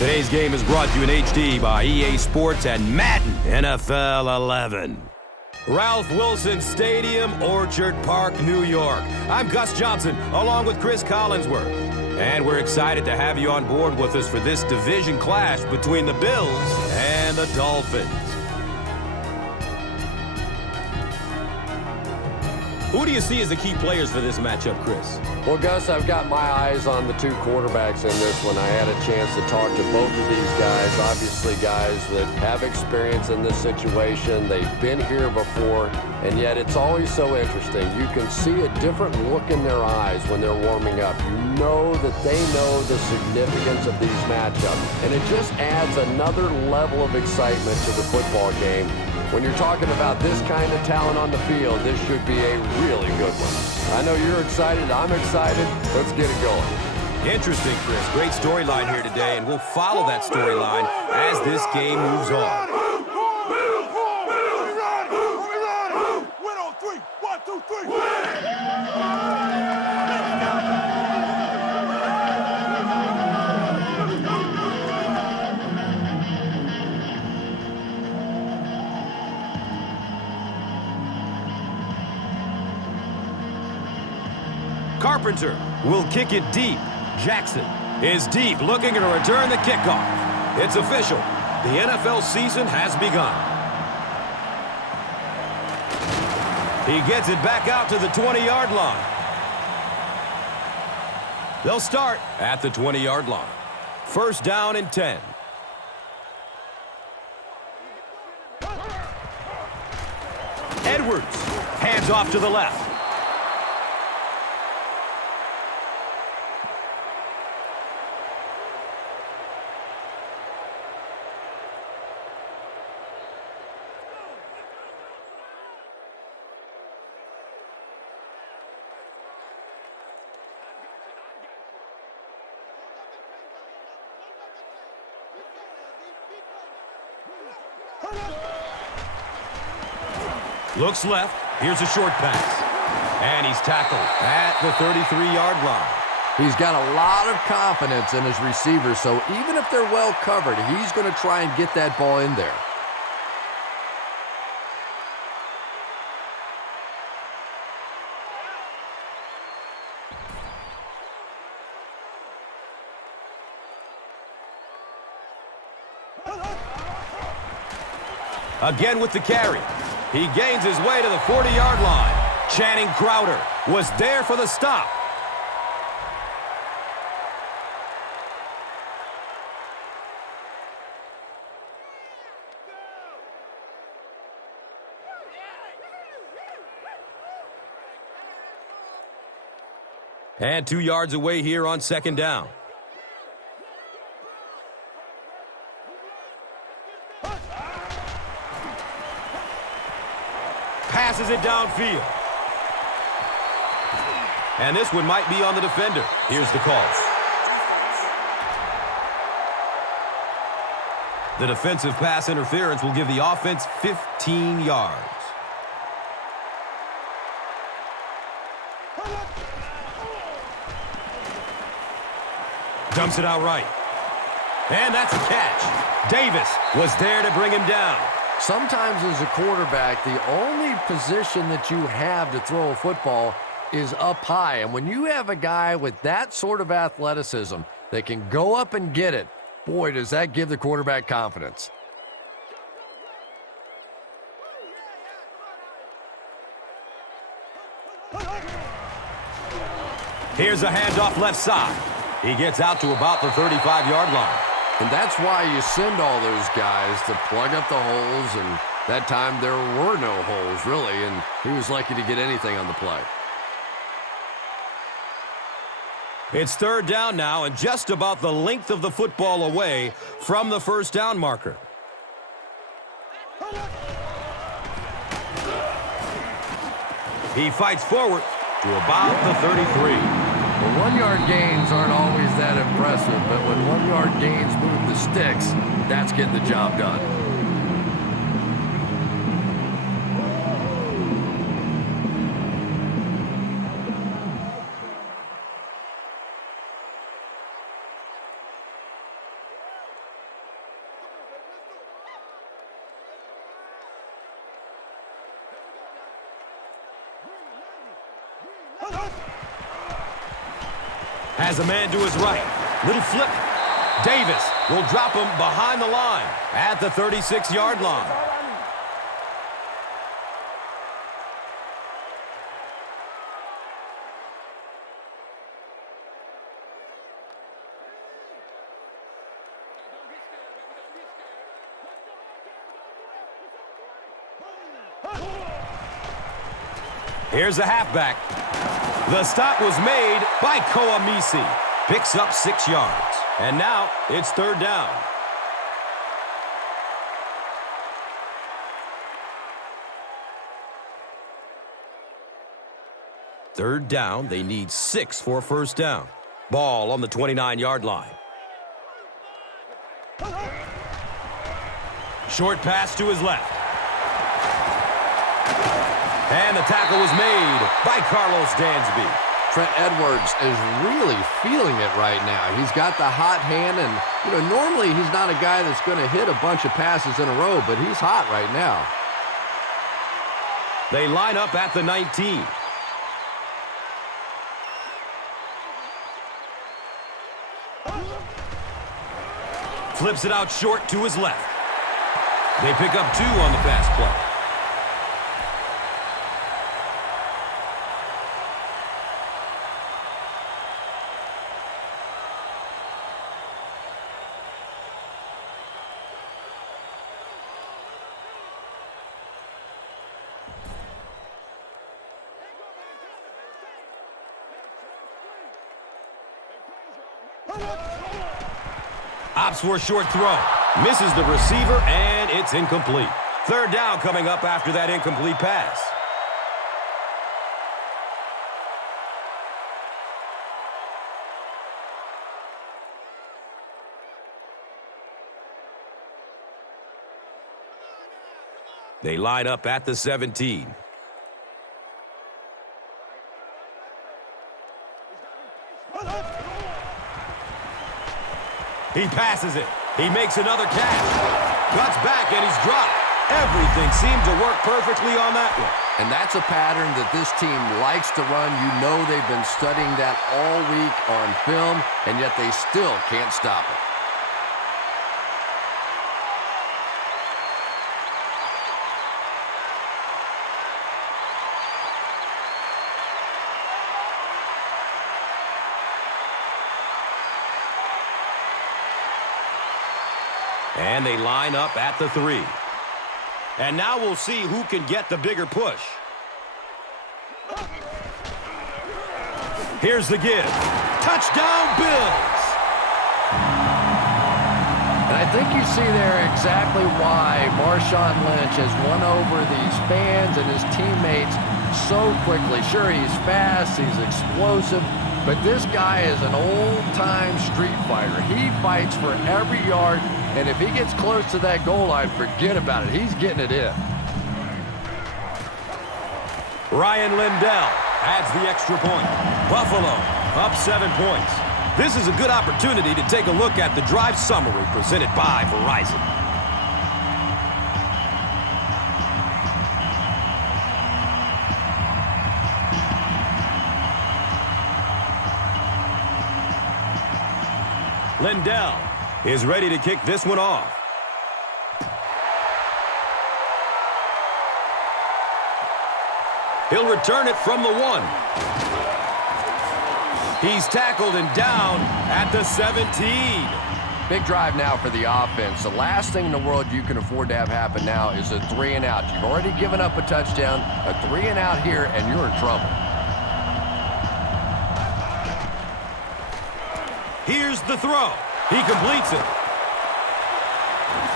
Today's game is brought to you in HD by EA Sports and Madden NFL 11. Ralph Wilson Stadium, Orchard Park, New York. I'm Gus Johnson, along with Cris Collinsworth. And we're excited to have you on board with us for this division clash between the Bills and the Dolphins. Who do you see as the key players for this matchup, Cris? Well, Gus, I've got my eyes on the two quarterbacks in this one. I had a chance to talk to both of these guys, obviously guys that have experience in this situation. They've been here before, and yet it's always so interesting. You can see a different look in their eyes when they're warming up. You know that they know the significance of these matchups, and it just adds another level of excitement to the football game. When you're talking about this kind of talent on the field, this should be a really good one. I know you're excited. I'm excited. Let's get it going. Interesting, Cris. Great storyline here today, and we'll follow that storyline as this game moves on. Win on three. 1, 2, 3. Carpenter will kick it deep. Jackson is deep, looking to return the kickoff. It's official. The NFL season has begun. He gets it back out to the 20-yard line. They'll start at the 20-yard line. First down and 10. Edwards hands off to the left. Looks left. Here's a short pass. And he's tackled at the 33-yard line. He's got a lot of confidence in his receivers, so even if they're well covered, he's going to try and get that ball in there. Again with the carry. He gains his way to the 40-yard line. Channing Crowder was there for the stop. And 2 yards away here on second down. Passes it downfield. And this one might be on the defender. Here's the call. The defensive pass interference will give the offense 15 yards. Dumps it out right. And that's a catch. Davis was there to bring him down. Sometimes as a quarterback, the only position that you have to throw a football is up high. And when you have a guy with that sort of athleticism that can go up and get it, boy, does that give the quarterback confidence. Here's a handoff left side. He gets out to about the 35-yard line. And that's why you send all those guys to plug up the holes, and that time there were no holes, really, and he was lucky to get anything on the play. It's third down now and just about the length of the football away from the first down marker. He fights forward to about the 33. Well, 1-yard gains aren't always that impressive, but when 1-yard gains move the sticks, that's getting the job done. Has a man to his right. Little flip. Davis will drop him behind the line at the 36-yard line. Here's the halfback. The stop was made by Koamisi. Picks up 6 yards. And now it's third down. Third down, they need 6 for a first down. Ball on the 29-yard line. Short pass to his left. And the tackle was made by Carlos Dansby. Trent Edwards is really feeling it right now. He's got the hot hand, and, normally he's not a guy that's going to hit a bunch of passes in a row, but he's hot right now. They line up at the 19. Flips it out short to his left. They pick up 2 on the pass play. Opts for a short throw. Misses the receiver, and it's incomplete. Third down coming up after that incomplete pass. They line up at the 17. He passes it. He makes another catch. Cuts back, and he's dropped. Everything seemed to work perfectly on that one. And that's a pattern that this team likes to run. You know they've been studying that all week on film, and yet they still can't stop it. And they line up at the 3. And now we'll see who can get the bigger push. Here's the give. Touchdown, Bills! And I think you see there exactly why Marshawn Lynch has won over these fans and his teammates so quickly. Sure, he's fast, he's explosive, but this guy is an old-time street fighter. He fights for every yard. And if he gets close to that goal line, forget about it. He's getting it in. Ryan Lindell adds the extra point. Buffalo up 7 points. This is a good opportunity to take a look at the drive summary presented by Verizon. Lindell is ready to kick this one off. He'll return it from the 1. He's tackled and down at the 17. Big drive now for the offense. The last thing in the world you can afford to have happen now is a 3 and out. You've already given up a touchdown, a 3 and out here, and you're in trouble. Here's the throw. He completes it.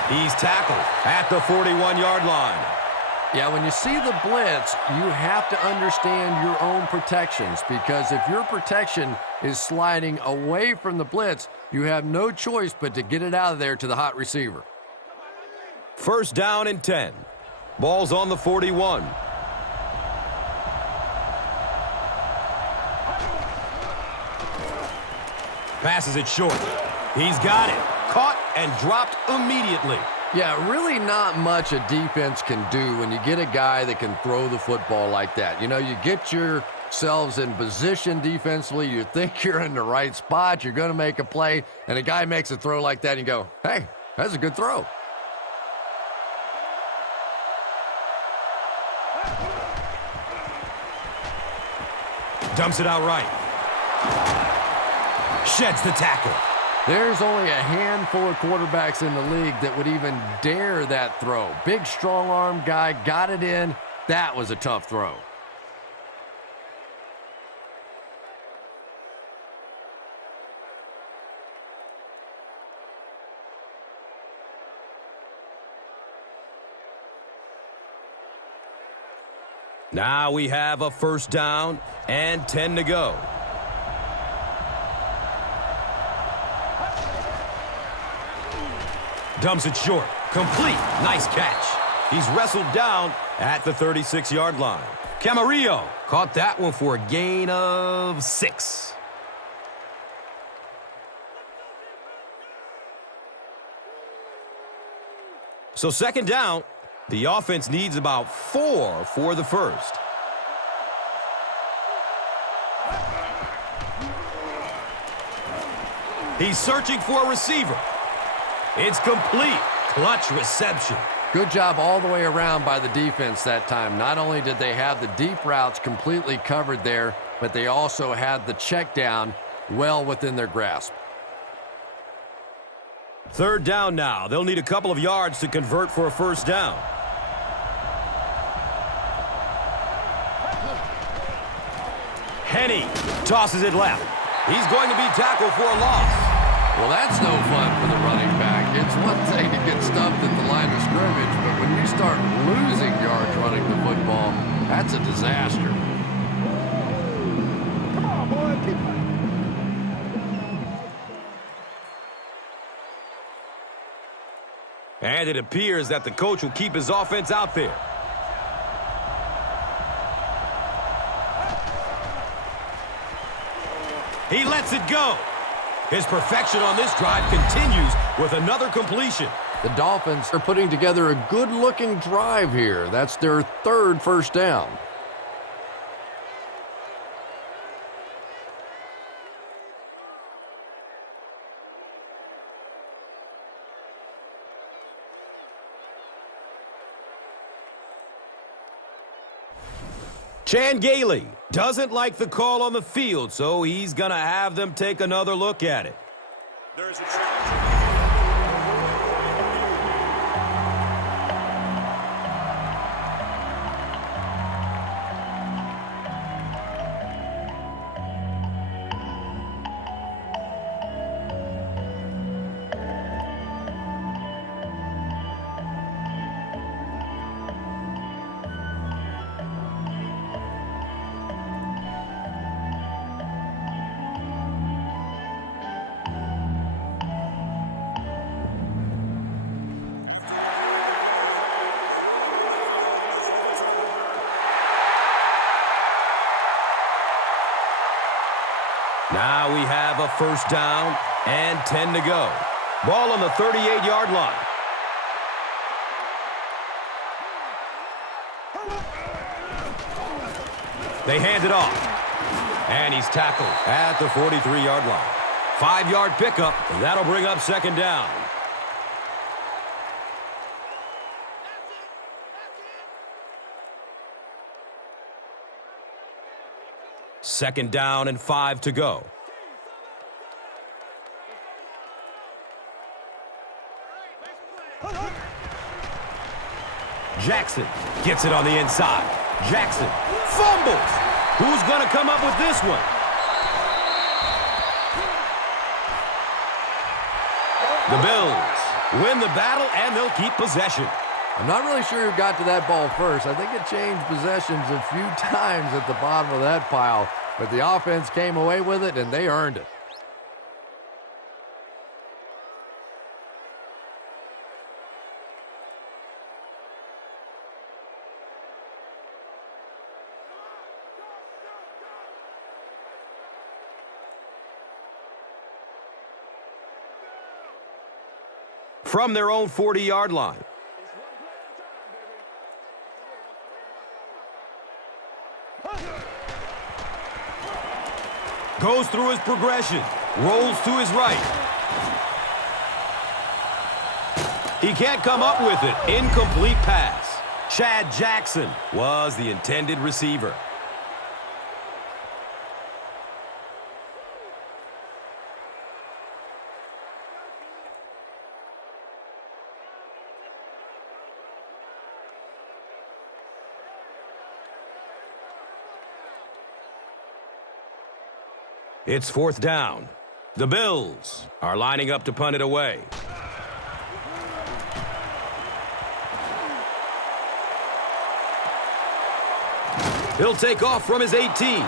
He's tackled at the 41-yard line. Yeah, when you see the blitz, you have to understand your own protections, because if your protection is sliding away from the blitz, you have no choice but to get it out of there to the hot receiver. First down and 10. Ball's on the 41. Passes it short. He's got it. Caught and dropped immediately. Yeah, really not much a defense can do when you get a guy that can throw the football like that. You know, you get your yourselves in position defensively. You think you're in the right spot. You're going to make a play, and a guy makes a throw like that, and you go, hey, that's a good throw. Dumps it out right. Sheds the tackle. There's only a handful of quarterbacks in the league that would even dare that throw. Big, strong-arm guy got it in. That was a tough throw. Now we have a first down and 10 to go. Dumps it short. Complete. Nice catch. He's wrestled down at the 36-yard line. Camarillo caught that one for a gain of 6. So second down. The offense needs about 4 for the first. He's searching for a receiver. It's complete. Clutch reception. Good job all the way around by the defense that time. Not only did they have the deep routes completely covered there, but they also had the check down well within their grasp. Third down now. They'll need a couple of yards to convert for a first down. Henney tosses it left. He's going to be tackled for a loss. Well, that's no fun for the running back. It's one thing to get stuffed at the line of scrimmage, but when you start losing yards running the football, that's a disaster. Come on, boy. Keep it. And it appears that the coach will keep his offense out there. He lets it go. His perfection on this drive continues with another completion. The Dolphins are putting together a good-looking drive here. That's their third first down. Chan Gailey doesn't like the call on the field, so he's going to have them take another look at it. There is a Now we have a first down and 10 to go. Ball on the 38-yard line. They hand it off. And he's tackled at the 43-yard line. 5-yard pickup, and that'll bring up second down. Second down and 5 to go. Jackson gets it on the inside. Jackson fumbles. Who's going to come up with this one? The Bills win the battle, and they'll keep possession. I'm not really sure who got to that ball first. I think it changed possessions a few times at the bottom of that pile, but the offense came away with it, and they earned it. From their own 40-yard line. Goes through his progression. Rolls to his right. He can't come up with it. Incomplete pass. Chad Jackson was the intended receiver. It's 4th down. The Bills are lining up to punt it away. He'll take off from his 18.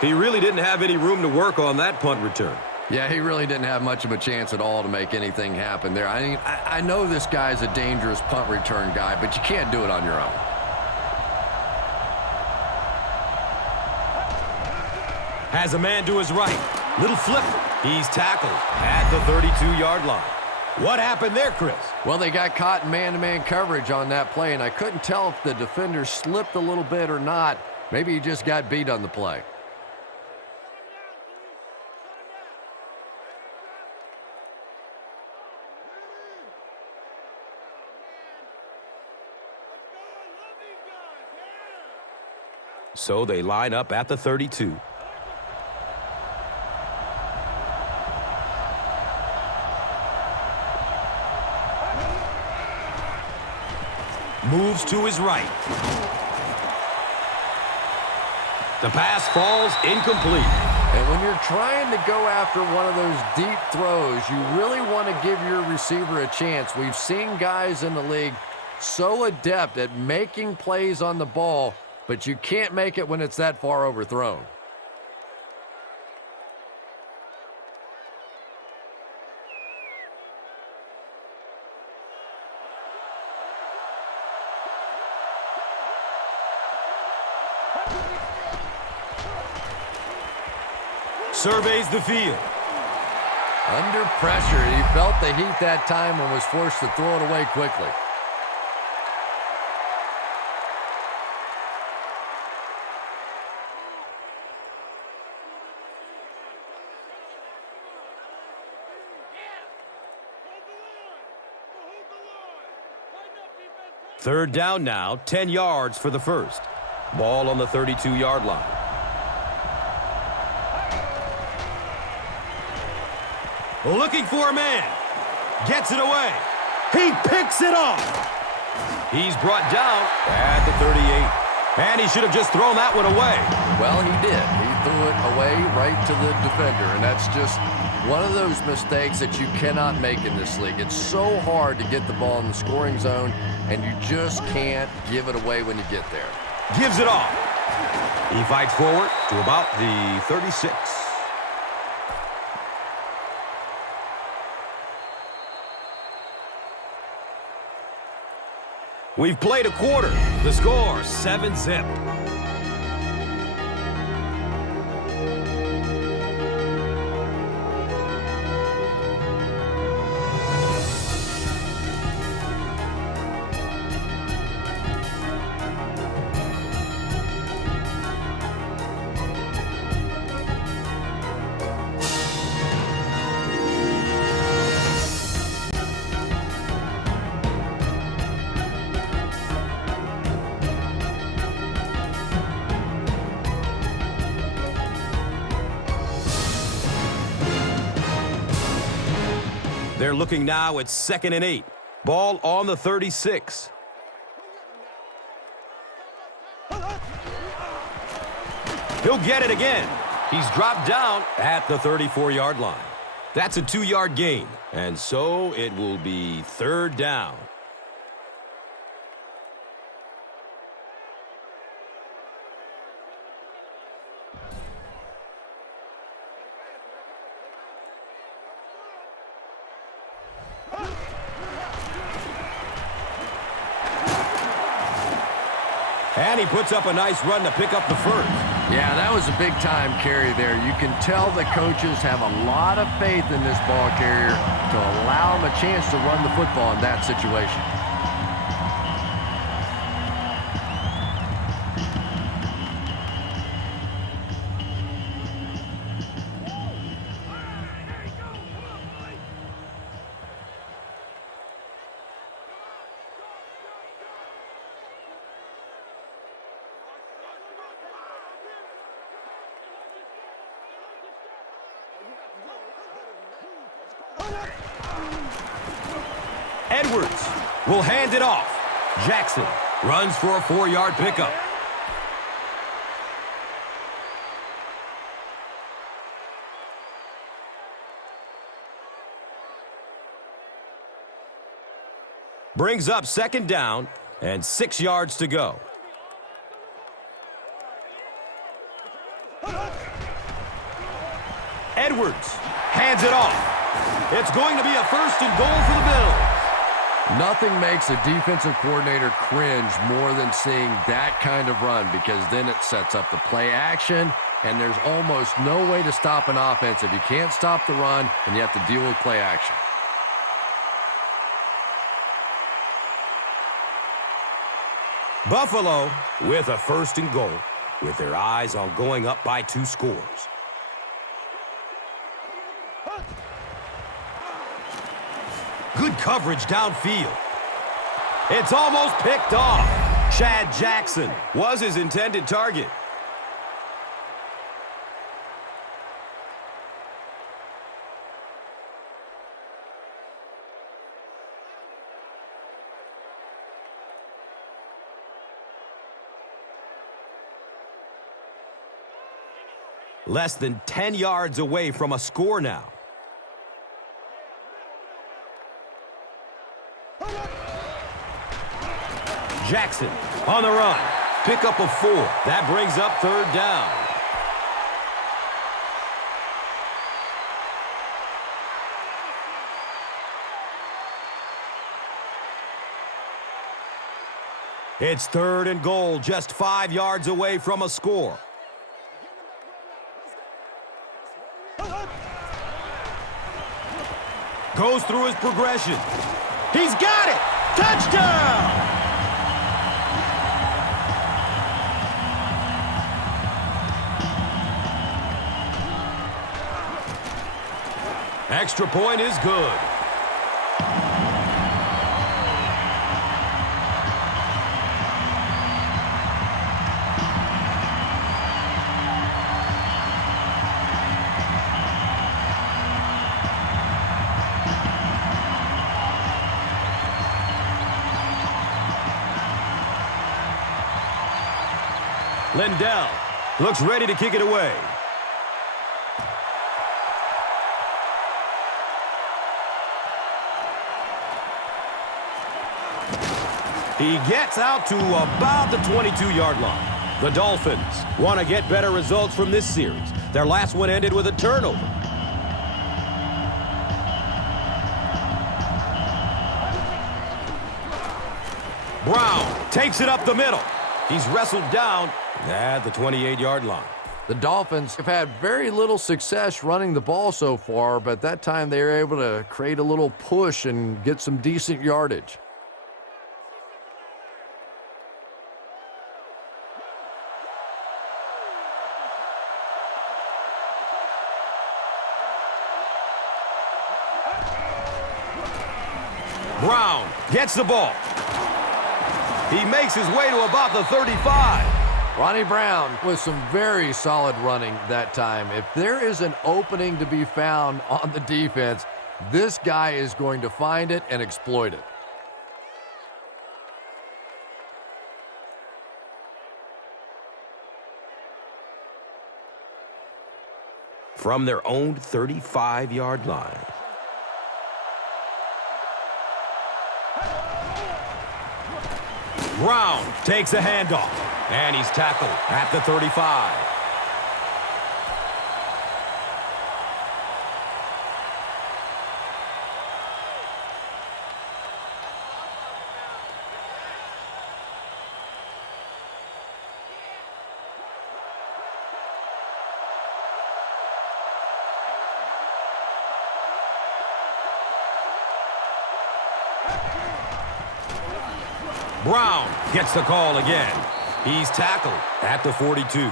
He really didn't have any room to work on that punt return. Yeah, he really didn't have much of a chance at all to make anything happen there. I mean, I know this guy's a dangerous punt return guy, but you can't do it on your own. Has a man to his right. Little flip. He's tackled at the 32-yard line. What happened there, Chris? Well, they got caught in man-to-man coverage on that play, and I couldn't tell if the defender slipped a little bit or not. Maybe he just got beat on the play. So they line up at the 32. Moves to his right. The pass falls incomplete. And when you're trying to go after one of those deep throws, you really want to give your receiver a chance. We've seen guys in the league so adept at making plays on the ball, but you can't make it when it's that far overthrown. Surveys the field. Under pressure, he felt the heat that time and was forced to throw it away quickly. Third down now, 10 yards for the first. Ball on the 32-yard line. Looking for a man. Gets it away. He picks it off. He's brought down at the 38. And he should have just thrown that one away. Well, he did. He threw it away right to the defender, and that's just one of those mistakes that you cannot make in this league. It's so hard to get the ball in the scoring zone, and you just can't give it away when you get there. Gives it off. He fights forward to about the 36. We've played a quarter. The score, 7-zip. They're looking now at 2nd and 8. Ball on the 36. He'll get it again. He's dropped down at the 34-yard line. That's a 2-yard gain. And so it will be 3rd down. And he puts up a nice run to pick up the first. Yeah, that was a big-time carry there. You can tell the coaches have a lot of faith in this ball carrier to allow him a chance to run the football in that situation. Edwards will hand it off. Jackson runs for a 4-yard pickup. Brings up 2nd down and 6 yards to go. Edwards hands it off. It's going to be a 1st and goal for the Bills. Nothing makes a defensive coordinator cringe more than seeing that kind of run, because then it sets up the play action, and there's almost no way to stop an offense if you can't stop the run and you have to deal with play action. Buffalo with a 1st and goal, with their eyes on going up by 2 scores. Good coverage downfield. It's almost picked off. Chad Jackson was his intended target. Less than 10 yards away from a score now. Jackson on the run. Pick up a 4. That brings up 3rd down. It's 3rd and goal, just 5 yards away from a score. Goes through his progression. He's got it! Touchdown! Extra point is good. Lindell looks ready to kick it away. He gets out to about the 22-yard line. The Dolphins want to get better results from this series. Their last one ended with a turnover. Brown takes it up the middle. He's wrestled down at the 28-yard line. The Dolphins have had very little success running the ball so far, but that time they were able to create a little push and get some decent yardage. Brown gets the ball. He makes his way to about the 35. Ronnie Brown with some very solid running that time. If there is an opening to be found on the defense, this guy is going to find it and exploit it. From their own 35-yard line. Brown takes a handoff, and he's tackled at the 35. Brown gets the call again. He's tackled at the 42.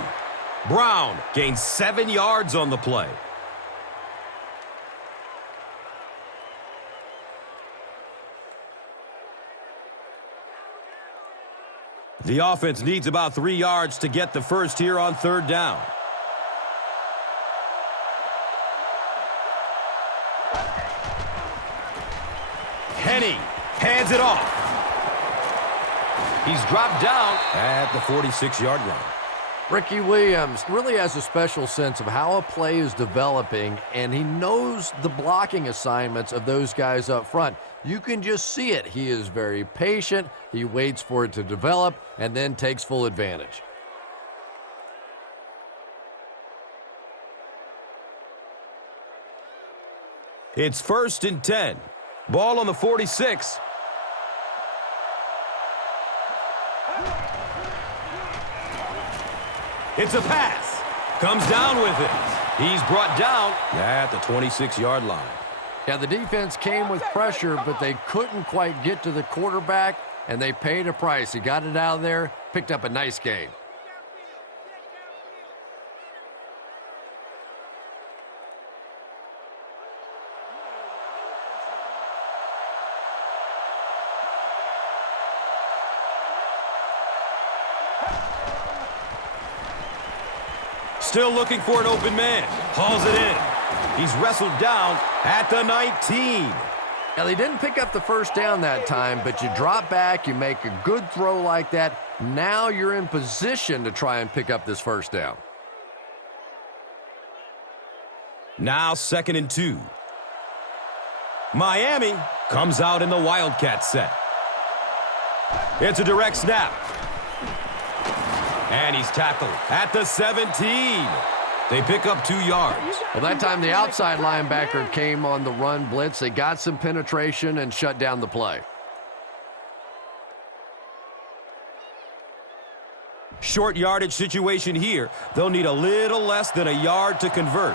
Brown gains 7 yards on the play. The offense needs about 3 yards to get the first here on 3rd down. Henny hands it off. He's dropped down at the 46-yard line. Ricky Williams really has a special sense of how a play is developing, and he knows the blocking assignments of those guys up front. You can just see it. He is very patient. He waits for it to develop and then takes full advantage. It's 1st and 10. Ball on the 46. It's a pass. Comes down with it. He's brought down at the 26-yard line. Yeah, the defense came with pressure, but they couldn't quite get to the quarterback, and they paid a price. He got it out of there, picked up a nice gain. Still looking for an open man. Hauls it in. He's wrestled down at the 19. Now, they didn't pick up the first down that time, but you drop back, you make a good throw like that. Now you're in position to try and pick up this first down. Now 2nd and 2. Miami comes out in the Wildcat set. It's a direct snap. And he's tackled at the 17. They pick up 2 yards. Well, that time the outside linebacker came on the run blitz. They got some penetration and shut down the play. Short yardage situation here. They'll need a little less than a yard to convert.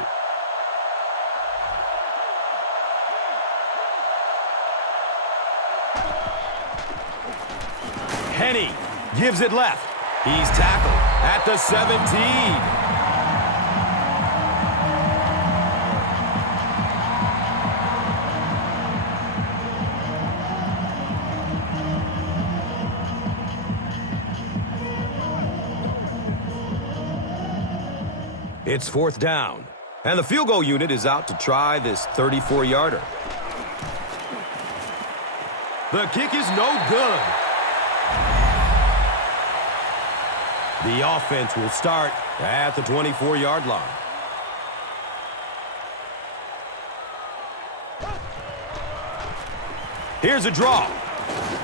Henny gives it left. He's tackled at the 17. It's 4th down, and the field goal unit is out to try this 34-yarder. The kick is no good. The offense will start at the 24-yard line. Here's a draw.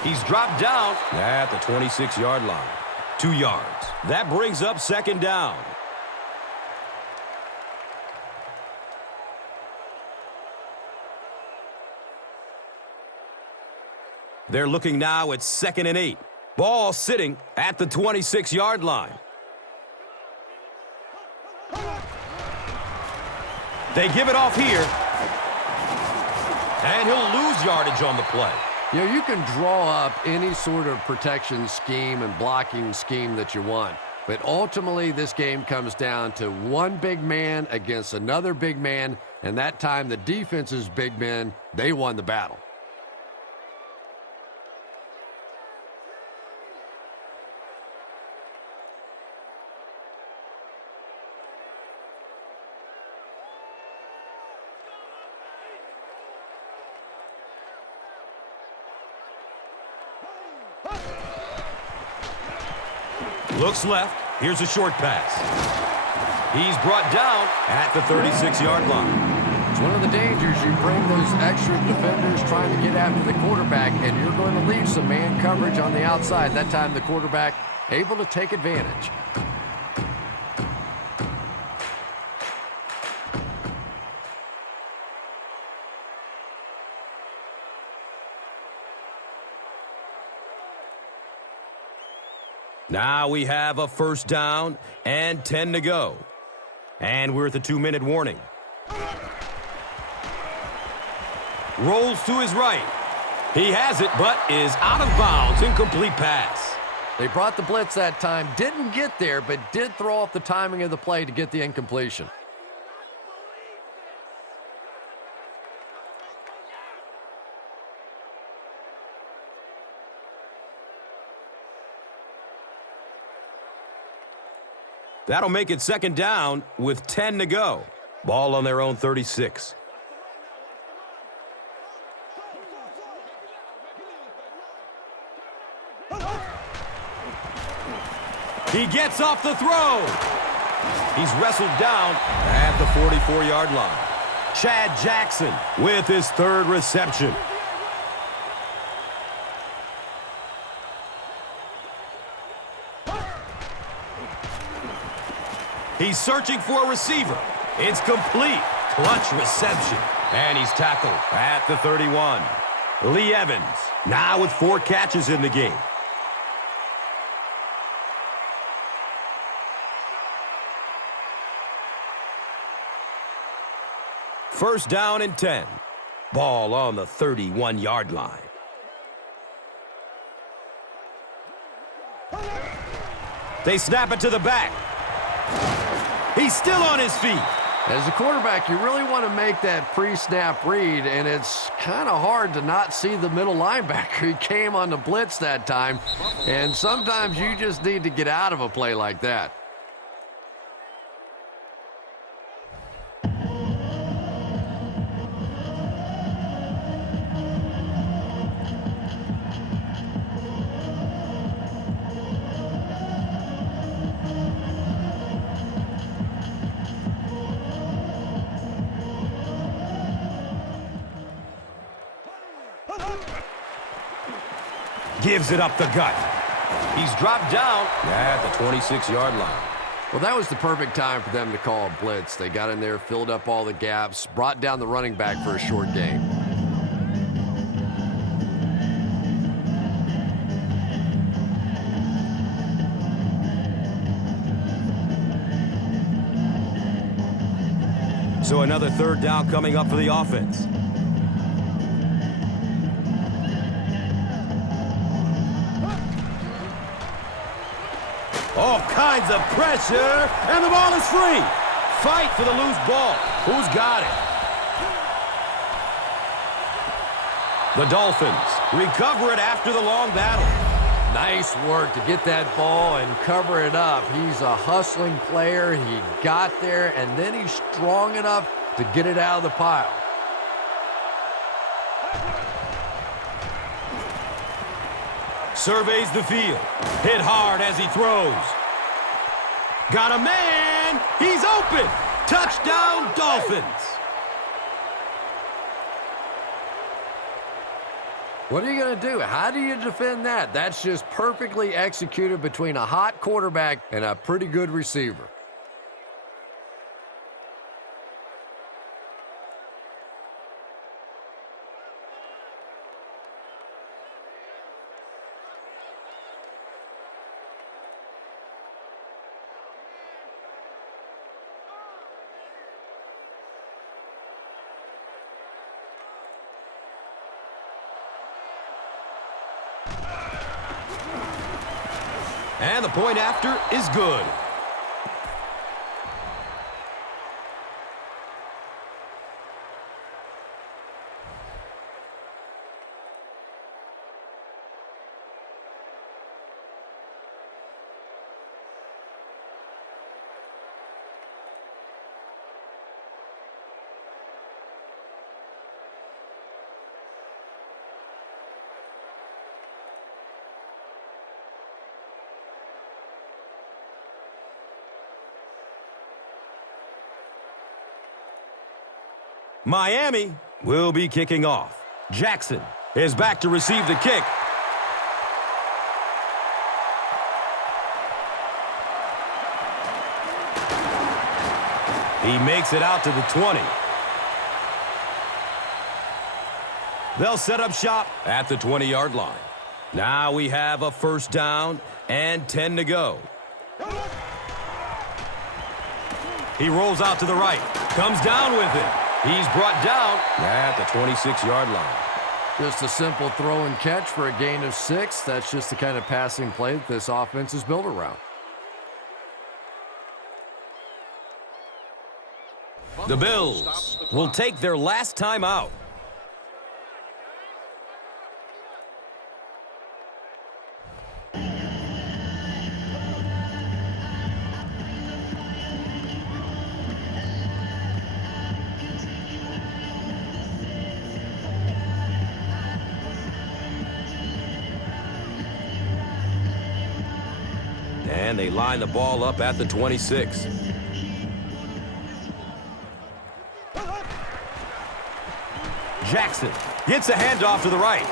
He's dropped down at the 26-yard line. 2 yards. That brings up 2nd down. They're looking now at 2nd and 8. Ball sitting at the 26-yard line. They give it off here. And he'll lose yardage on the play. You know, you can draw up any sort of protection scheme and blocking scheme that you want. But ultimately, this game comes down to one big man against another big man. And that time, the defense's big men, they won the battle. Looks left. Here's a short pass. He's brought down at the 36-yard line. It's one of the dangers. You bring those extra defenders trying to get after the quarterback, and you're going to leave some man coverage on the outside. That time the quarterback able to take advantage. Now we have a 1st down and 10 to go. And we're at the 2-minute warning. Rolls to his right. He has it, but is out of bounds. Incomplete pass. They brought the blitz that time. Didn't get there, but did throw off the timing of the play to get the incompletion. That'll make it 2nd down with 10 to go. Ball on their own 36. He gets off the throw. He's wrestled down at the 44-yard line. Chad Jackson with his third reception. He's searching for a receiver. It's complete. Clutch reception. And he's tackled at the 31. Lee Evans now with 4 catches in the game. First down and 10. Ball on the 31-yard line. They snap it to the back. He's still on his feet. As a quarterback, you really want to make that pre-snap read, and it's kind of hard to not see the middle linebacker. He came on the blitz that time, and sometimes you just need to get out of a play like that. Gives it up the gut. He's dropped down at the 26-yard line. Well, that was the perfect time for them to call a blitz. They got in there, filled up all the gaps, brought down the running back for a short gain. So another third down coming up for the offense. All kinds of pressure, and the ball is free. Fight for the loose ball. Who's got it? The Dolphins recover it after the long battle. Nice work to get that ball and cover it up. He's a hustling player. He got there, and then he's strong enough to get it out of the pile. Surveys the field. Hit hard as he throws. Got a man. He's open. Touchdown, Dolphins. What are you going to do? How do you defend that? That's just perfectly executed between a hot quarterback and a pretty good receiver. And the point after is good. Miami will be kicking off. Jackson is back to receive the kick. He makes it out to the 20. They'll set up shop at the 20-yard line. Now we have a first down and 10 to go. He rolls out to the right. Comes down with it. He's brought down at the 26-yard line. Just a simple throw and catch for a gain of 6. That's just the kind of passing play that this offense is built around. The Bills will take their last time out. And they line the ball up at the 26. Jackson gets a handoff to the right.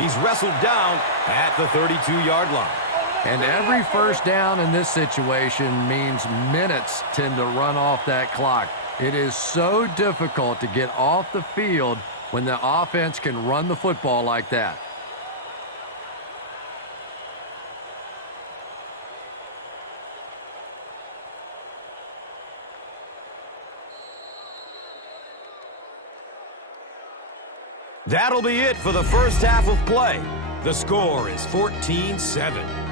He's wrestled down at the 32-yard line. And every first down in this situation means minutes tend to run off that clock. It is so difficult to get off the field when the offense can run the football like that. That'll be it for the first half of play. The score is 14-7.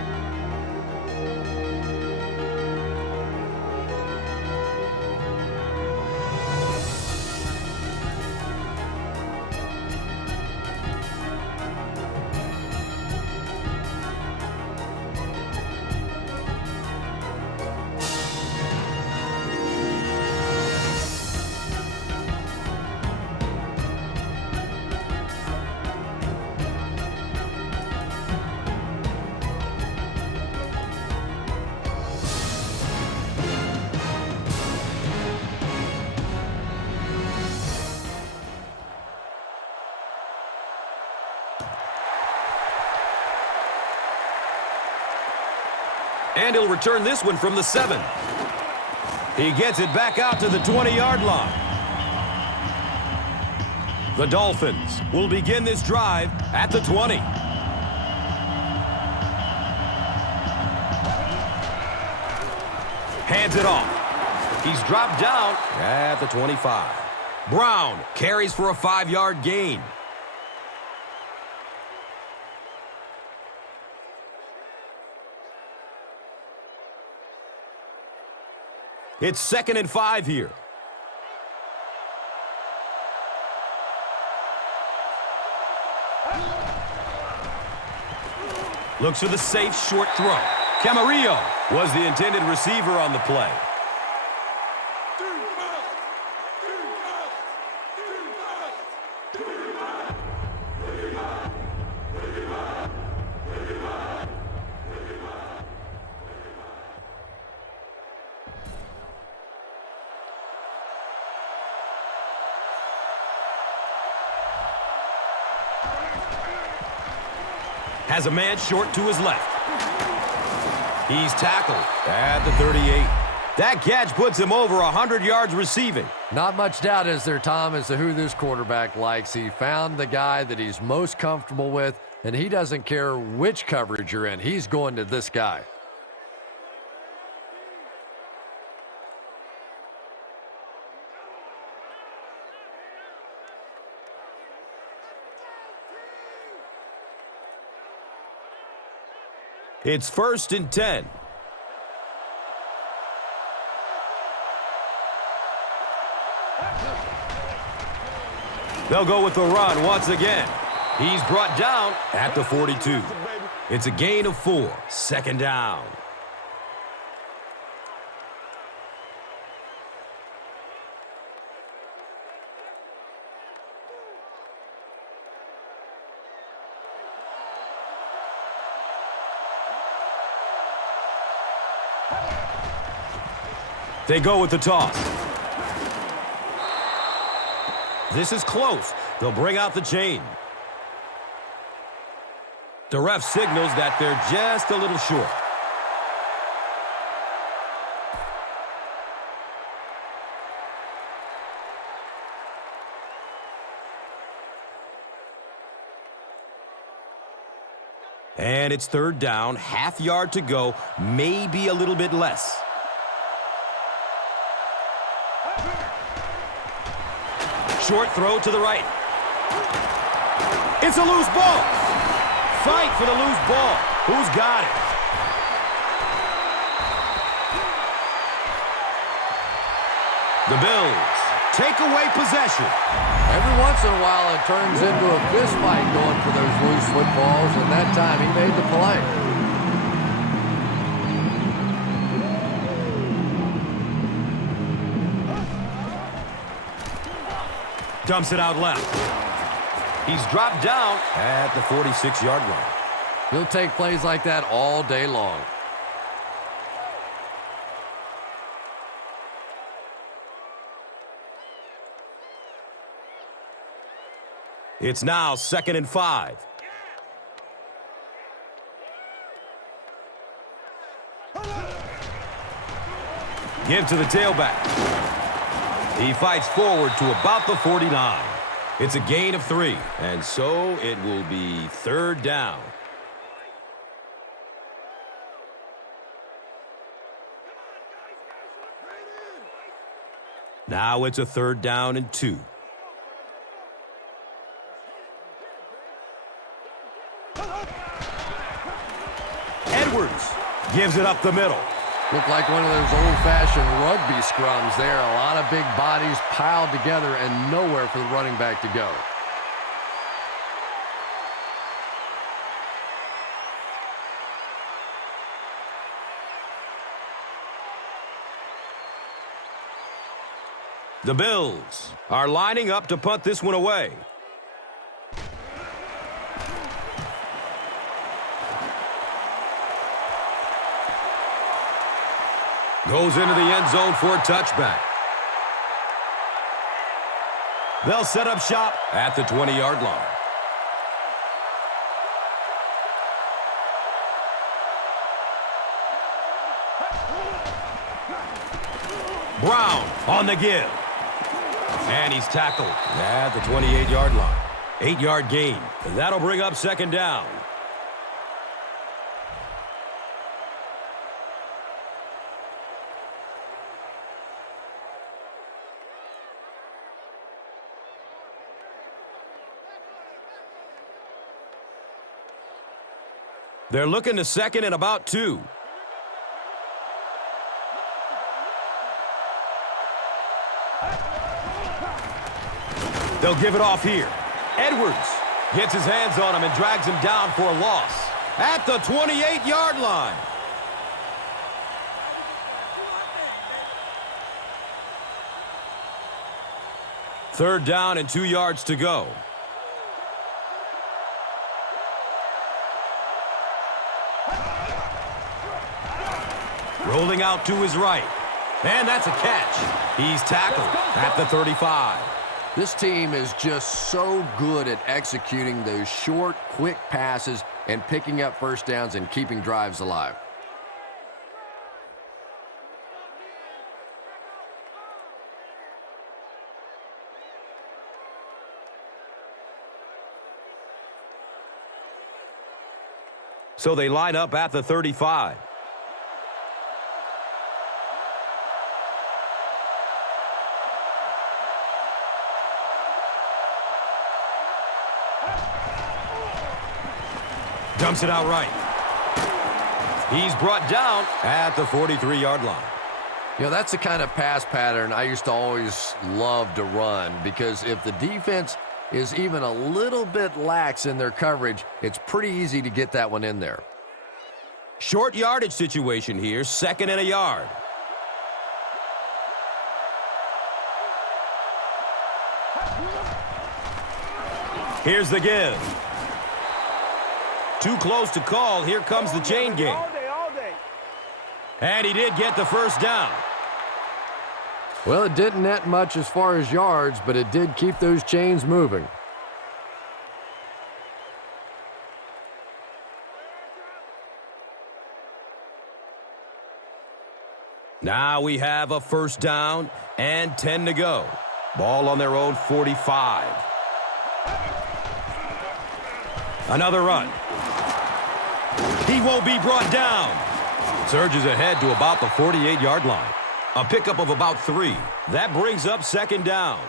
And he'll return this one from the 7. He gets it back out to the 20-yard line. The Dolphins will begin this drive at the 20. Hands it off. He's dropped down at the 25. Brown carries for a 5-yard gain. It's 2nd and 5 here. Looks for the safe short throw. Camarillo was the intended receiver on the play. Has a man short to his left. He's tackled at the 38. That catch puts him over 100 yards receiving. Not much doubt, is there, Tom, as to who this quarterback likes. He found the guy that he's most comfortable with, and he doesn't care which coverage you're in. He's going to this guy. It's 1st and 10. They'll go with the run once again. He's brought down at the 42. It's a gain of 4. 2nd down. They go with the toss. This is close. They'll bring out the chain. The ref signals that they're just a little short. And it's 3rd down, half yard to go, maybe a little bit less. Short throw to the right. It's a loose ball. Fight for the loose ball. Who's got it? The Bills take away possession. Every once in a while, it turns into a fist fight going for those loose footballs, and that time he made the play. Dumps it out left. He's dropped down at the 46-yard line. He'll take plays like that all day long. It's now 2nd and 5. Give to the tailback. He fights forward to about the 49. It's a gain of 3, and so it will be 3rd down. Now it's a 3rd down and 2. Edwards gives it up the middle. Looked like one of those old-fashioned rugby scrums there. A lot of big bodies piled together and nowhere for the running back to go. The Bills are lining up to punt this one away. Goes into the end zone for a touchback. They'll set up shop at the 20-yard line. Brown on the give. And he's tackled at the 28-yard line. 8-yard gain. That'll bring up 2nd down. They're looking to 2nd and about 2. They'll give it off here. Edwards gets his hands on him and drags him down for a loss at the 28-yard line. Third down and 2 yards to go. Rolling out to his right. And that's a catch. He's tackled at the 35. This team is just so good at executing those short, quick passes and picking up first downs and keeping drives alive. So they line up at the 35. Dumps it out right. He's brought down at the 43-yard line. You know, that's the kind of pass pattern I used to always love to run, because if the defense is even a little bit lax in their coverage, it's pretty easy to get that one in there. Short yardage situation here, 2nd and a yard. Here's the give. Too close to call. Here comes the chain game. And he did get the first down. Well, it didn't net much as far as yards, but it did keep those chains moving. Now we have a first down and 10 to go. Ball on their own 45. Another run. He won't be brought down. Surges ahead to about the 48-yard line. A pickup of about 3. That brings up 2nd down.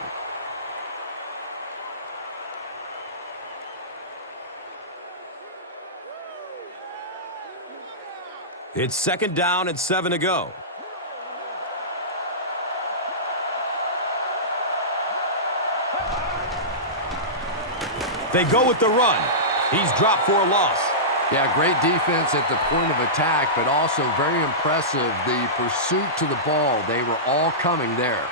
It's 2nd down and 7 to go. They go with the run. He's dropped for a loss. Yeah, great defense at the point of attack, but also very impressive, the pursuit to the ball. They were all coming there.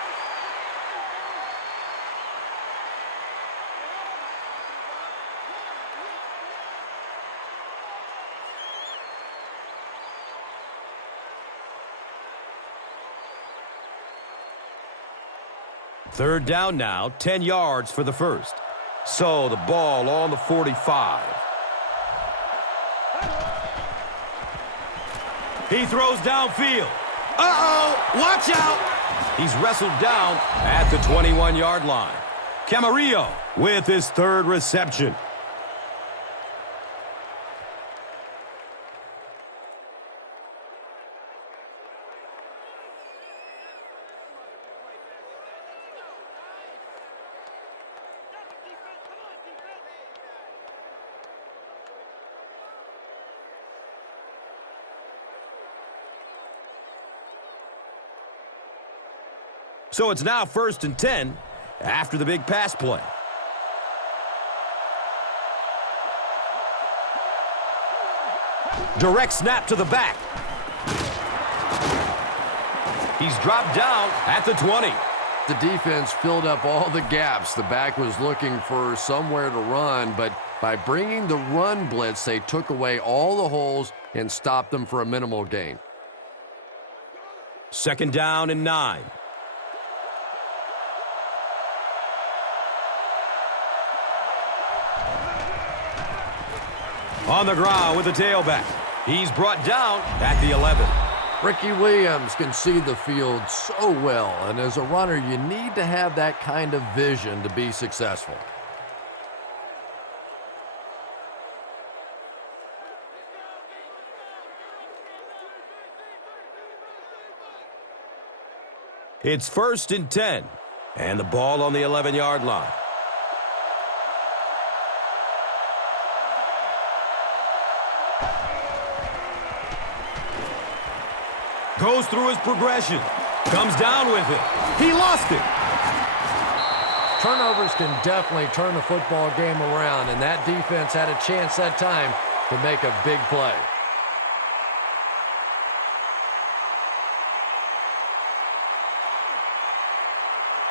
Third down now, 10 yards for the first. So the ball on the 45. He throws downfield. Uh-oh, watch out. He's wrestled down at the 21-yard line. Camarillo with his third reception. So it's now 1st and 10 after the big pass play. Direct snap to the back. He's dropped down at the 20. The defense filled up all the gaps. The back was looking for somewhere to run, but by bringing the run blitz, they took away all the holes and stopped them for a minimal gain. 2nd down and 9. On the ground with the tailback. He's brought down at the 11. Ricky Williams can see the field so well, and as a runner, you need to have that kind of vision to be successful. It's 1st and 10, and the ball on the 11-yard line. Goes through his progression. Comes down with it. He lost it. Turnovers can definitely turn the football game around, and that defense had a chance that time to make a big play.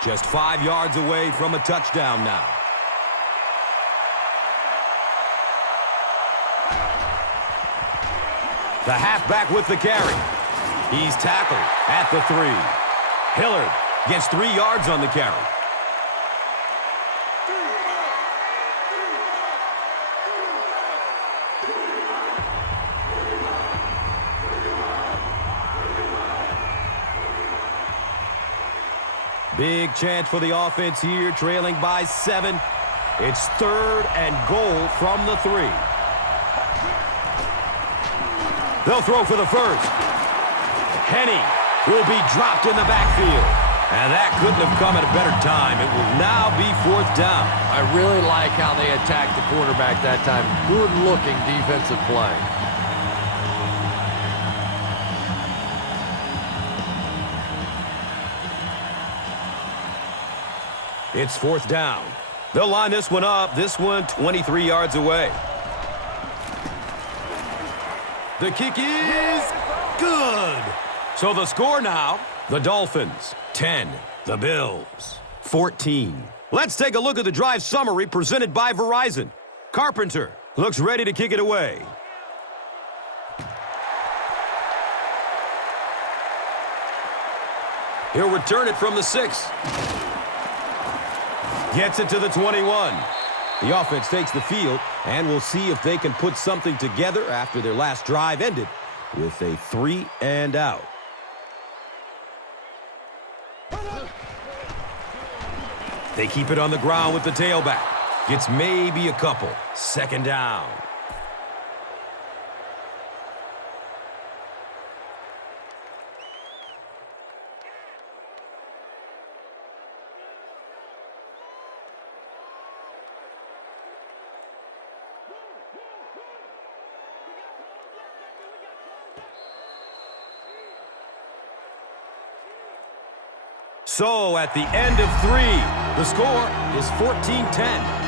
Just 5 yards away from a touchdown now. The halfback with the carry. He's tackled at the 3. Hillard gets 3 yards on the carry. Big chance for the offense here, trailing by 7. It's 3rd and goal from the 3. They'll throw for the first. Henny will be dropped in the backfield. And that couldn't have come at a better time. It will now be 4th down. I really like how they attacked the quarterback that time. Good-looking defensive play. It's 4th down. They'll line this one up. This one 23 yards away. The kick is good. So the score now, the Dolphins 10, the Bills 14. Let's take a look at the drive summary presented by Verizon. Carpenter looks ready to kick it away. He'll return it from the 6. Gets it to the 21. The offense takes the field, and we'll see if they can put something together after their last drive ended with a 3 and out. They keep it on the ground with the tailback. Gets maybe a couple. 2nd down. So at the end of 3, the score is 14-10.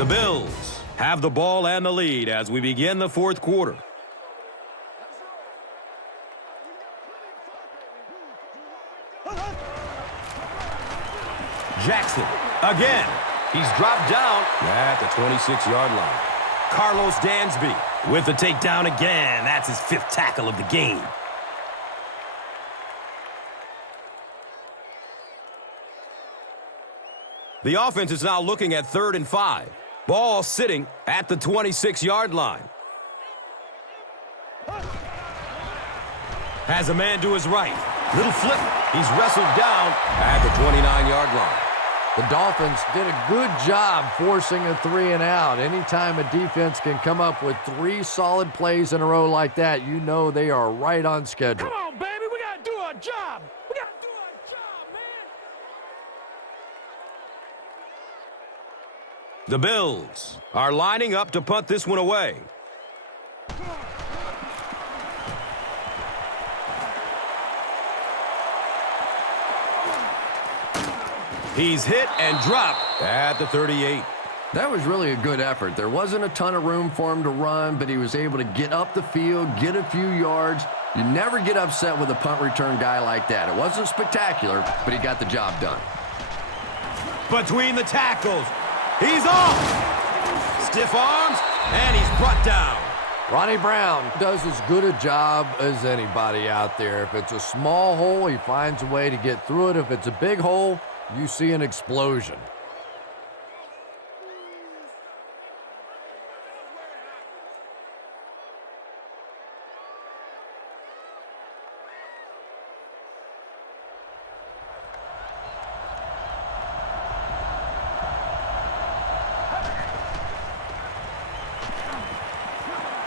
The Bills have the ball and the lead as we begin the fourth quarter. Jackson again. He's dropped down at the 26-yard line. Carlos Dansby with the takedown again. That's his 5th tackle of the game. The offense is now looking at 3rd and 5. Ball sitting at the 26-yard line. Has a man to his right. Little flip. He's wrestled down at the 29-yard line. The Dolphins did a good job forcing a 3 and out. Anytime a defense can come up with 3 solid plays in a row like that, you know they are right on schedule. Come on, baby. We got to do our job. We got to do our job, man. The Bills are lining up to punt this one away. He's hit and dropped at the 38. That was really a good effort. There wasn't a ton of room for him to run, but he was able to get up the field, get a few yards. You never get upset with a punt return guy like that. It wasn't spectacular, but he got the job done. Between the tackles. He's off. Stiff arms, and he's brought down. Ronnie Brown does as good a job as anybody out there. If it's a small hole, he finds a way to get through it. If it's a big hole, you see an explosion.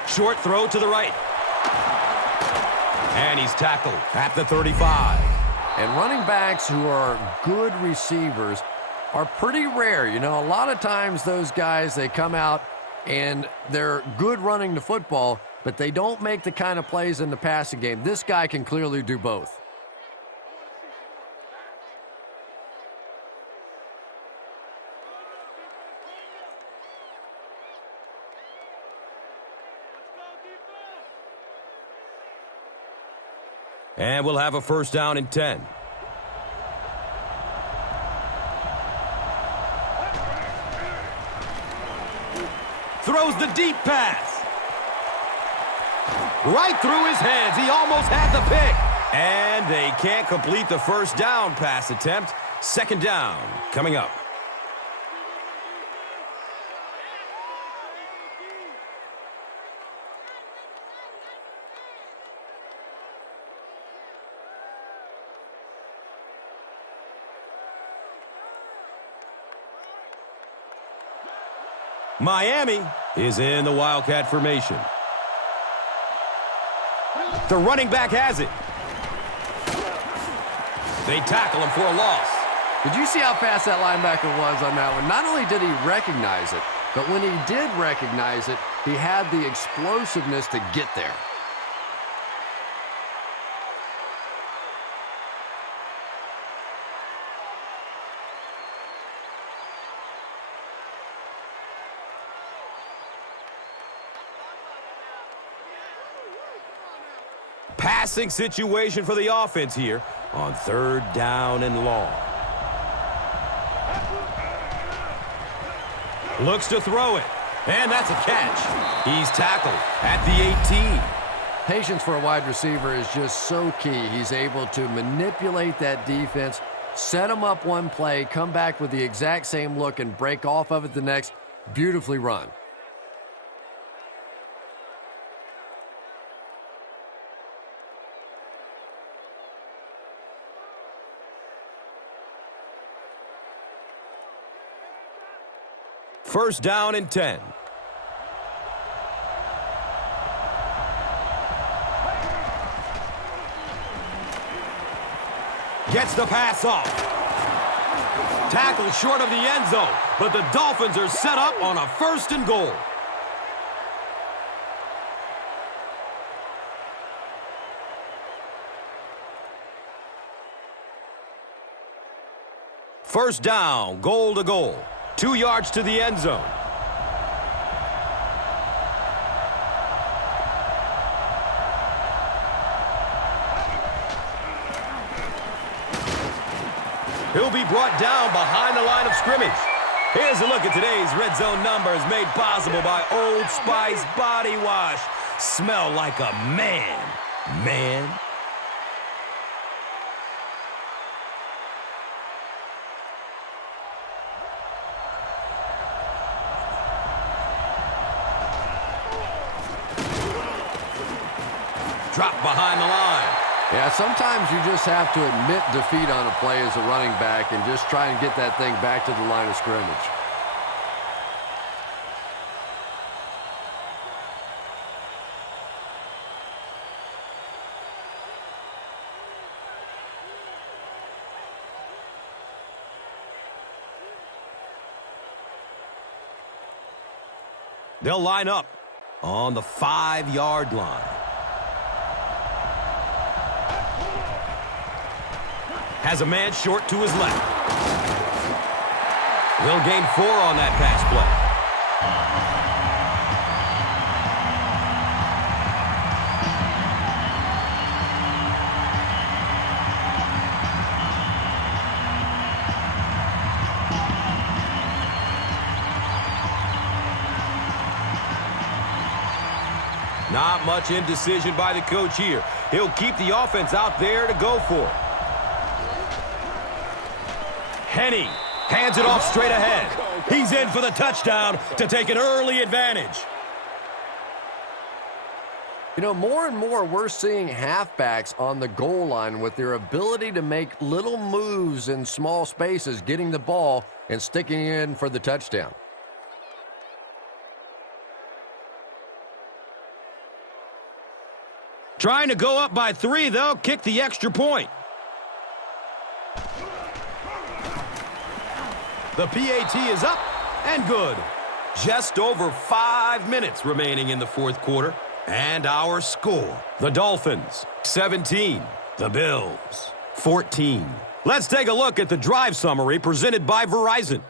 Short throw to the right. And he's tackled at the 35. And running backs who are good receivers are pretty rare. You know, a lot of times those guys, they come out and they're good running the football, but they don't make the kind of plays in the passing game. This guy can clearly do both. And we'll have a first down and 10. Throws the deep pass. Right through his hands. He almost had the pick. And they can't complete the first down pass attempt. Second down coming up. Miami is in the Wildcat formation. The running back has it. They tackle him for a loss. Did you see how fast that linebacker was on that one? Not only did he recognize it, but when he did recognize it, he had the explosiveness to get there. Passing situation for the offense here on 3rd down and long. Looks to throw it, and that's a catch. He's tackled at the 18. Patience for a wide receiver is just so key. He's able to manipulate that defense, set them up one play, come back with the exact same look, and break off of it the next. Beautifully run. First down and 10. Gets the pass off. Tackle short of the end zone, but the Dolphins are set up on a 1st and goal. First down, goal to goal. 2 yards to the end zone. He'll be brought down behind the line of scrimmage. Here's a look at today's red zone numbers made possible by Old Spice Body Wash. Smell like a man. Man. Drop behind the line. Yeah, sometimes you just have to admit defeat on a play as a running back and just try and get that thing back to the line of scrimmage. They'll line up on the 5-yard line. Has a man short to his left. They'll gain 4 on that pass play. Not much indecision by the coach here. He'll keep the offense out there to go for it. Henny hands it off straight ahead. He's in for the touchdown to take an early advantage. You know, more and more we're seeing halfbacks on the goal line with their ability to make little moves in small spaces, getting the ball and sticking in for the touchdown. Trying to go up by 3, they'll kick the extra point. The PAT is up and good. Just over 5 minutes remaining in the fourth quarter. And our score, the Dolphins, 17. The Bills, 14. Let's take a look at the drive summary presented by Verizon.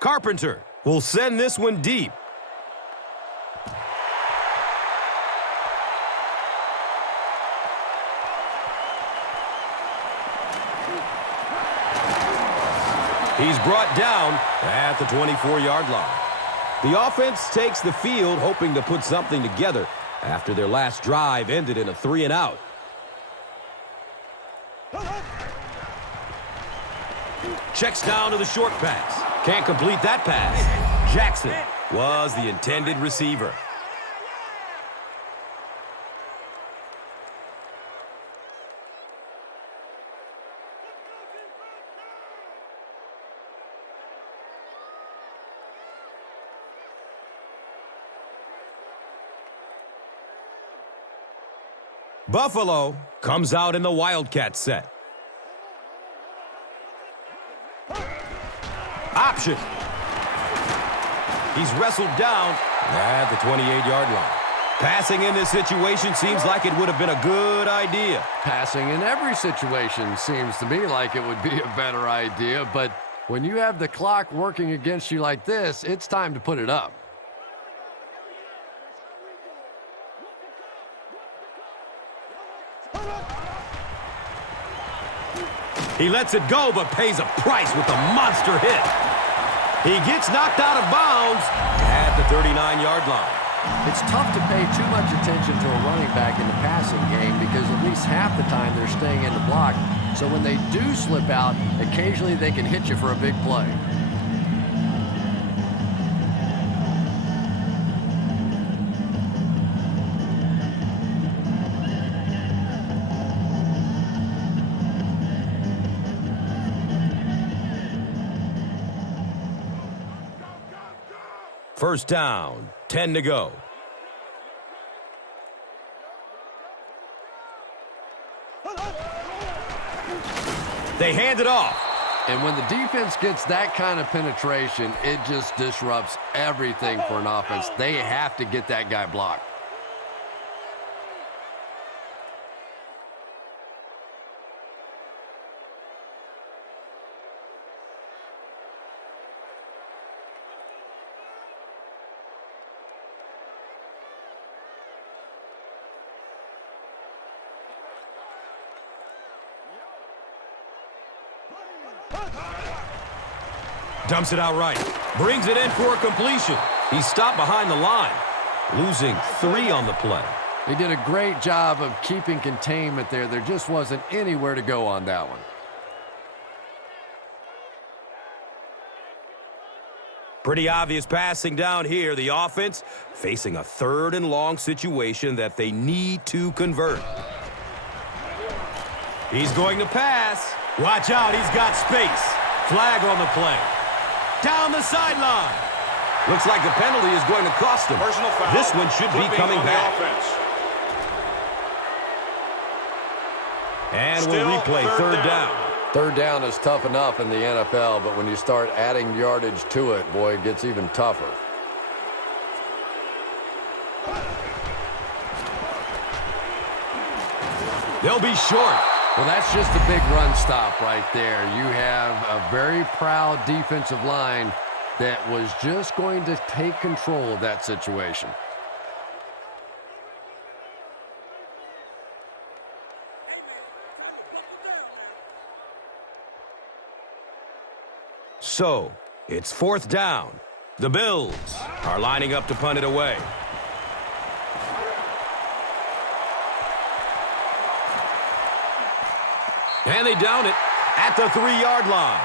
Carpenter will send this one deep. He's brought down at the 24-yard line. The offense takes the field, hoping to put something together after their last drive ended in a 3-and-out. Checks down to the short pass. Can't complete that pass. Jackson was the intended receiver. Buffalo comes out in the Wildcat set. Option. He's wrestled down at the 28-yard line. Passing in this situation seems like it would have been a good idea. Passing in every situation seems to me like it would be a better idea, but when you have the clock working against you like this, it's time to put it up. He lets it go, but pays a price with a monster hit. He gets knocked out of bounds at the 39-yard line. It's tough to pay too much attention to a running back in the passing game because at least half the time they're staying in the block. So when they do slip out, occasionally they can hit you for a big play. First down, 10 to go. They hand it off. And when the defense gets that kind of penetration, it just disrupts everything for an offense. They have to get that guy blocked. Dumps it out right. Brings it in for a completion. He's stopped behind the line, losing 3 on the play. They did a great job of keeping containment there. There just wasn't anywhere to go on that one. Pretty obvious passing down here. The offense facing a 3rd and long situation that they need to convert. He's going to pass. Watch out, he's got space. Flag on the play. Down the sideline. Looks like the penalty is going to cost him. Personal foul. This one should be coming back. And we'll replay 3rd down. 3rd down is tough enough in the NFL, but when you start adding yardage to it, boy, it gets even tougher. They'll be short. Well, that's just a big run stop right there. You have a very proud defensive line that was just going to take control of that situation. So, it's 4th down. The Bills are lining up to punt it away. And they down it at the 3-yard line.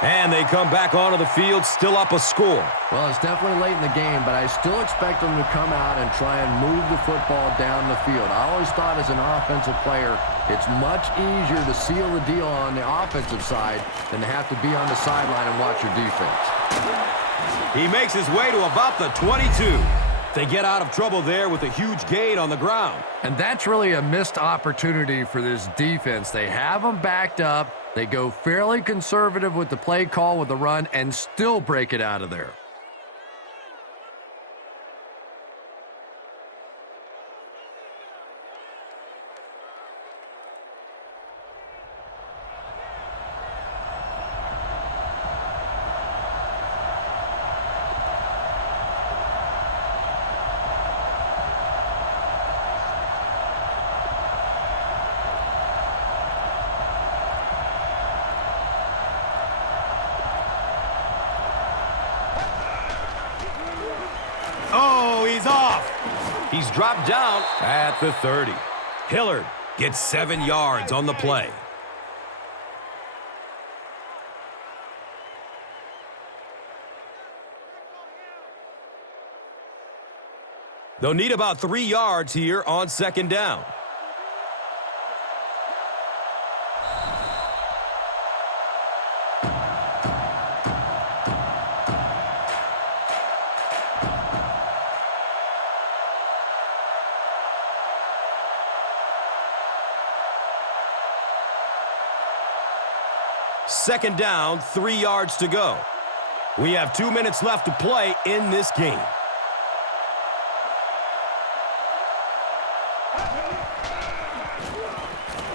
And they come back onto the field, still up a score. Well, it's definitely late in the game, but I still expect them to come out and try and move the football down the field. I always thought as an offensive player, it's much easier to seal the deal on the offensive side than to have to be on the sideline and watch your defense. He makes his way to about the 22. They get out of trouble there with a huge gain on the ground. And that's really a missed opportunity for this defense. They have them backed up. They go fairly conservative with the play call with the run and still break it out of there. Oh, he's off. He's dropped down at the 30. Hillard gets 7 yards on the play. They'll need about 3 yards here on 2nd down. Second down, 3 yards to go. We have 2 minutes left to play in this game.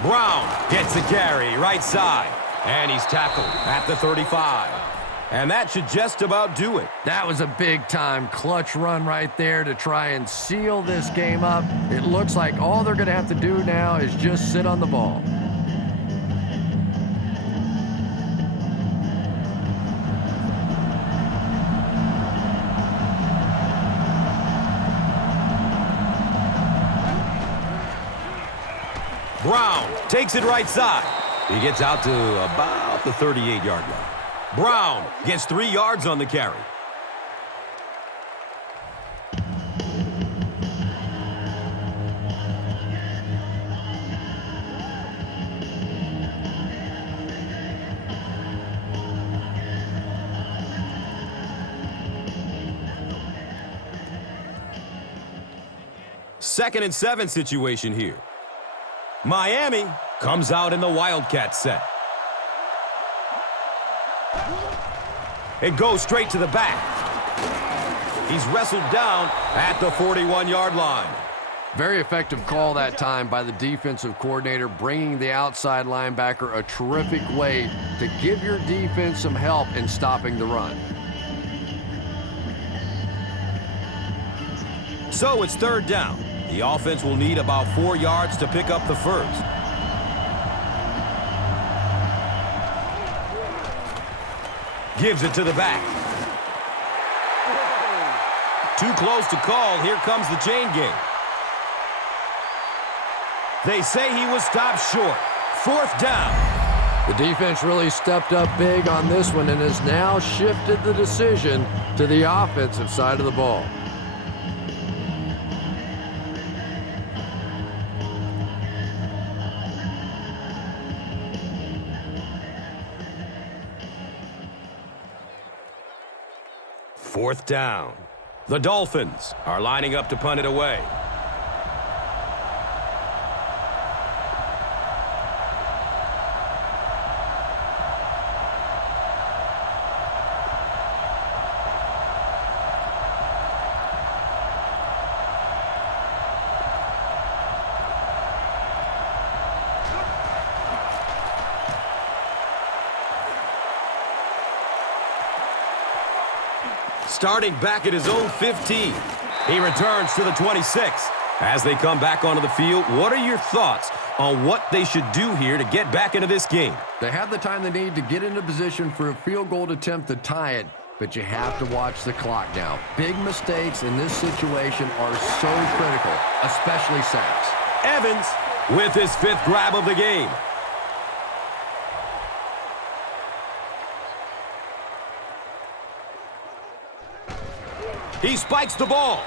Brown gets the carry, right side. And he's tackled at the 35. And that should just about do it. That was a big-time clutch run right there to try and seal this game up. It looks like all they're going to have to do now is just sit on the ball. Brown takes it right side. He gets out to about the 38-yard line. Brown gets 3 yards on the carry. Second and 7 situation here. Miami comes out in the Wildcat set. It goes straight to the back. He's wrestled down at the 41-yard line. Very effective call that time by the defensive coordinator, bringing the outside linebacker, a terrific way to give your defense some help in stopping the run. So it's third down. The offense will need about 4 yards to pick up the first. Gives it to the back. Too close to call. Here comes the chain game. They say he was stopped short. Fourth down. The defense really stepped up big on this one and has now shifted the decision to the offensive side of the ball. Fourth down. The Dolphins are lining up to punt it away. Starting back at his own 15. He returns to the 26. As they come back onto the field, what are your thoughts on what they should do here to get back into this game? They have the time they need to get into position for a field goal attempt to tie it, but you have to watch the clock now. Big mistakes in this situation are so critical, especially sacks. Evans with his 5th grab of the game. He spikes the ball.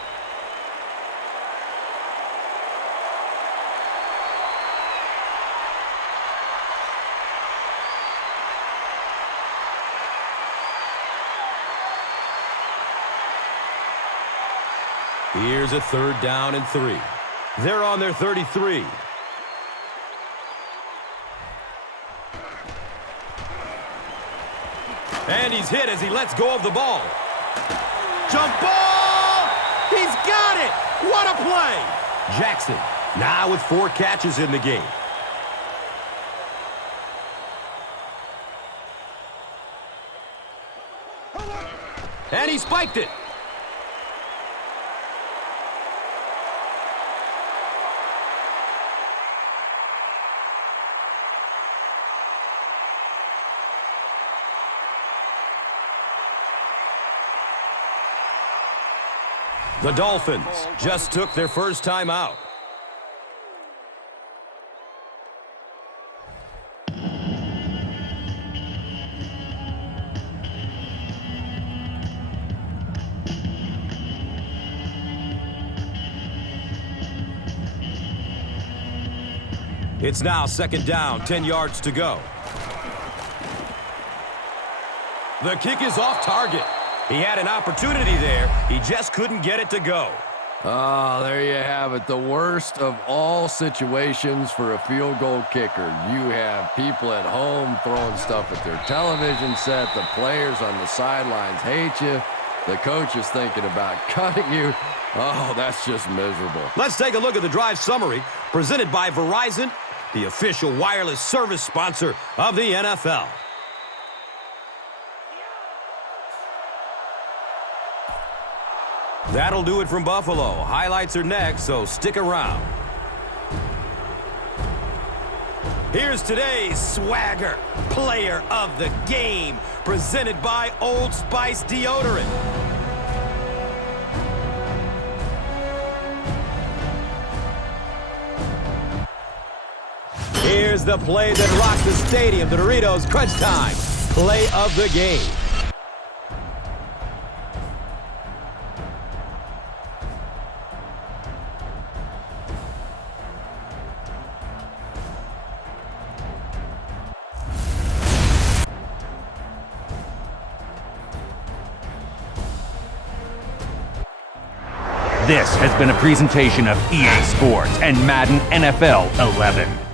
Here's a 3rd down and 3. They're on their 33. And he's hit as he lets go of the ball. Jump ball! He's got it! What a play! Jackson now with 4 catches in the game. And he spiked it. The Dolphins just took their first time out. It's now 2nd down, 10 yards to go. The kick is off target. He had an opportunity there. He just couldn't get it to go. Oh, there you have it. The worst of all situations for a field goal kicker. You have people at home throwing stuff at their television set. The players on the sidelines hate you. The coach is thinking about cutting you. Oh, that's just miserable. Let's take a look at the drive summary presented by Verizon, the official wireless service sponsor of the NFL. That'll do it from Buffalo. Highlights are next, so stick around. Here's today's swagger player of the game, presented by Old Spice Deodorant. Here's the play that rocked the stadium, the Doritos Crunch Time play of the game. This has been a presentation of EA Sports and Madden NFL 11.